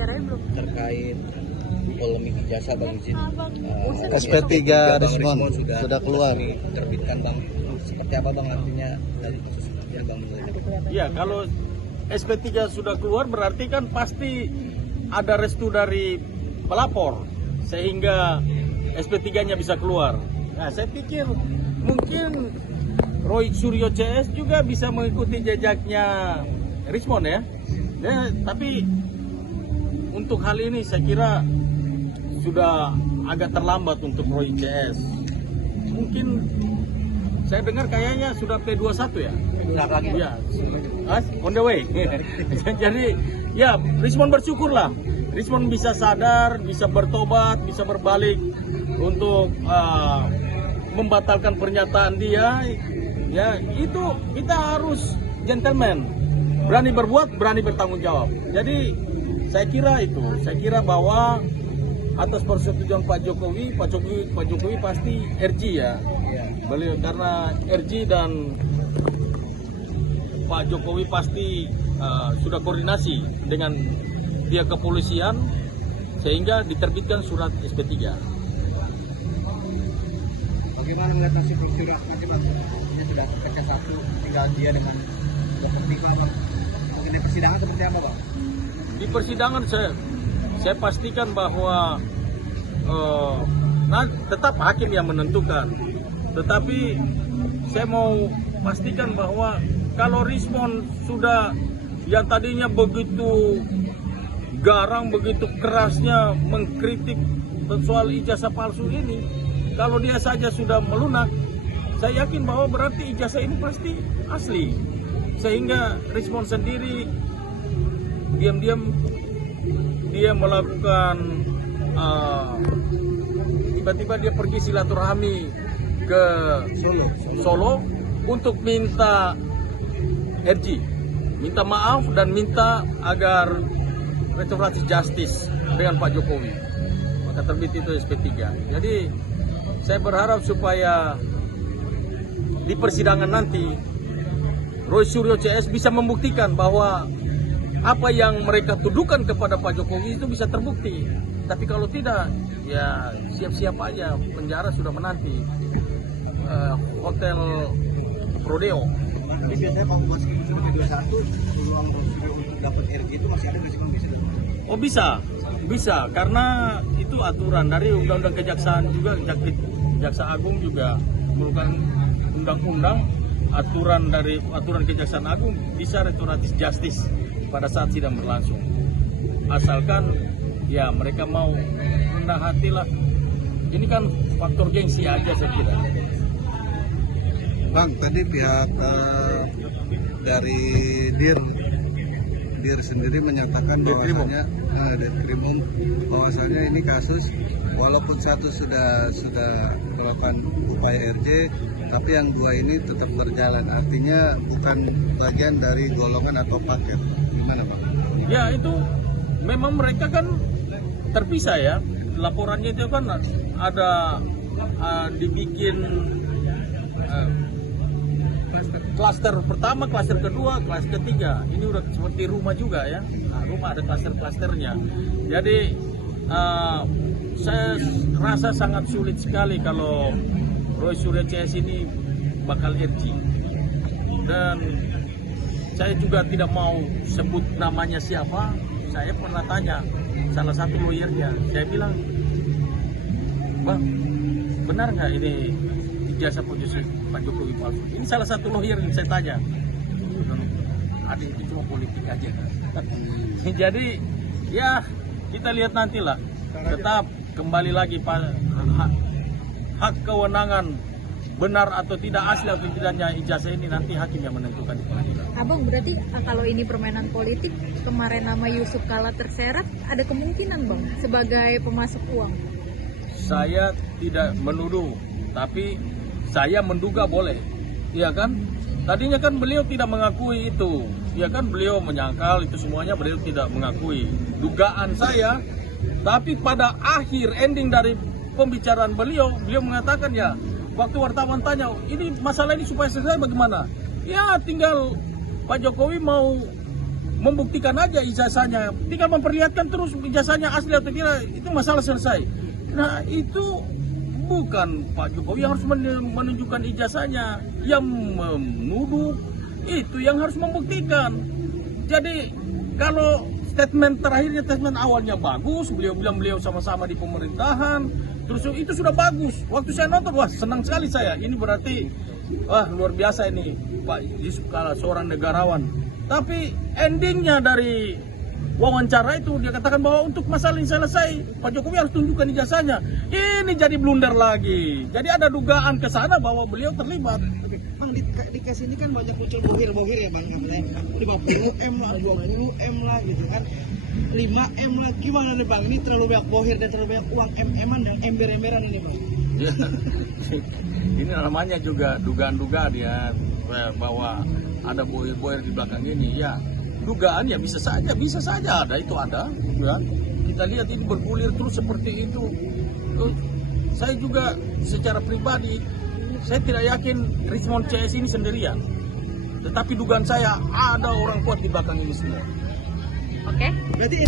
wawancaranya belum? Terkait polemik ijazah Bang Izin, SP3 Rismon sudah keluar. Terbitkan Bang, seperti apa Bang artinya dari kasus ya Bang? Ya, kalau SP3 sudah keluar berarti kan pasti ada restu dari pelapor sehingga SP3-nya bisa keluar. Nah, saya pikir mungkin Roy Suryo CS juga bisa mengikuti jejaknya Rismon ya. Tapi untuk hal ini saya kira sudah agak terlambat untuk Roy CS. Mungkin saya dengar kayaknya sudah P21 ya. Ya, on the way. Jadi ya Rismon bersyukurlah. Rismon bisa sadar, bisa bertobat, bisa berbalik untuk membatalkan pernyataan dia. Ya itu kita harus gentleman, berani berbuat, berani bertanggung jawab. Jadi saya kira bahwa atas persetujuan Pak Jokowi pasti RG ya. Beliau karena RG dan Pak Jokowi pasti sudah koordinasi dengan pihak kepolisian sehingga diterbitkan surat SP3. Bagaimana melihat nasib Roky nanti Bang? Ini sudah pecah satu, tinggal dia dengan Dr. Tika. Mungkin di persidangan seperti apa Bang? Di persidangan saya pastikan bahwa tetap hakim yang menentukan. Tetapi saya mau pastikan bahwa kalau Rismon sudah yang tadinya begitu garang, begitu kerasnya mengkritik soal ijazah palsu ini, kalau dia saja sudah melunak, saya yakin bahwa berarti ijazah ini pasti asli. Sehingga Rismon sendiri diam-diam dia melakukan tiba-tiba dia pergi silaturahmi ke Solo untuk minta RG, minta maaf dan minta agar restoratif justice dengan Pak Jokowi. Maka terbit itu SP3. Jadi saya berharap supaya di persidangan nanti Roy Suryo CS bisa membuktikan bahwa apa yang mereka tuduhkan kepada Pak Jokowi itu bisa terbukti. Tapi kalau tidak, ya siap-siap aja, penjara sudah menanti. Hotel Prodeo. Tapi biasanya kalau masih seperti 21, peluang Roky untuk dapat RG itu masih ada nggak sih Bang? Oh bisa, karena itu aturan dari Undang-Undang Kejaksaan juga, Jaksa Agung juga merupakan undang-undang aturan Kejaksaan Agung bisa restoratif justice pada saat sidang berlangsung. Asalkan ya mereka mau rendah hati lah. Ini kan faktor gengsi aja saya kira. Bang, tadi pihak dari DIR sendiri menyatakan bahwasanya ini kasus walaupun satu sudah melakukan upaya RJ, tapi yang dua ini tetap berjalan. Artinya bukan bagian dari golongan atau paket. Gimana Bang? Ya itu memang mereka kan terpisah ya. Laporannya itu kan ada dibikin klaster pertama, klaster kedua, klaster ketiga. Ini udah seperti rumah juga ya. Nah, rumah ada klaster-klasternya. Jadi saya rasa sangat sulit sekali kalau Roy Suryo CS ini bakal RG. Dan saya juga tidak mau sebut namanya siapa. Saya pernah tanya salah satu lawyernya. Saya bilang, Bang, benar nggak ini ijazah Pak Jokowi palsu? Ini salah satu lawyer yang saya tanya. Ada itu cuma politik aja. Jadi ya kita lihat nantilah. Tetap kembali lagi hak kewenangan benar atau tidak, asli atau tidaknya ijazah ini nanti hakim yang menentukan di pengadilan. Abang, berarti kalau ini permainan politik, kemarin nama Yusuf Kala terseret, ada kemungkinan Bang sebagai pemasok uang? Saya tidak menuduh, tapi saya menduga boleh, iya kan? Tadinya kan beliau tidak mengakui itu, iya kan? Beliau menyangkal itu semuanya, beliau tidak mengakui. Dugaan saya, tapi pada akhir ending dari pembicaraan beliau mengatakan ya, waktu wartawan tanya, ini masalah ini supaya selesai bagaimana? Ya tinggal Pak Jokowi mau membuktikan aja ijazahnya, tinggal memperlihatkan terus ijazahnya asli atau tidak, itu masalah selesai. Nah itu bukan Pak Jokowi yang harus menunjukkan ijazahnya, yang menuduh itu yang harus membuktikan. Jadi kalau statement terakhirnya, statement awalnya bagus, beliau bilang beliau sama-sama di pemerintahan, terus itu sudah bagus. Waktu saya nonton, wah senang sekali saya. Ini berarti, wah luar biasa ini Pak Yusuf Kalla, seorang negarawan. Tapi endingnya dari wawancara itu dia katakan bahwa untuk masalah ini selesai, Pak Jokowi harus tunjukkan ijazahnya. Ini jadi blunder lagi. Jadi ada dugaan ke sana bahwa beliau terlibat. Bang, di case ini kan banyak muncul bohir-bohir ya Bang, katanya 50M lah, 20M lah gitu kan, 5M lah, gimana nih Bang? Ini terlalu banyak bohir dan terlalu banyak uang MM-an dan ember-emberan ini Bang. Ya, ini namanya juga dugaan-dugaan ya, bahwa ada bohir-bohir di belakang ini. Ya, dugaan ya bisa saja ada, itu ada. Ya. Kita lihat ini bergulir terus seperti itu. Saya juga secara pribadi, saya tidak yakin Richmond CS ini sendirian. Tetapi dugaan saya ada orang kuat di belakang ini semua. Oke. Berarti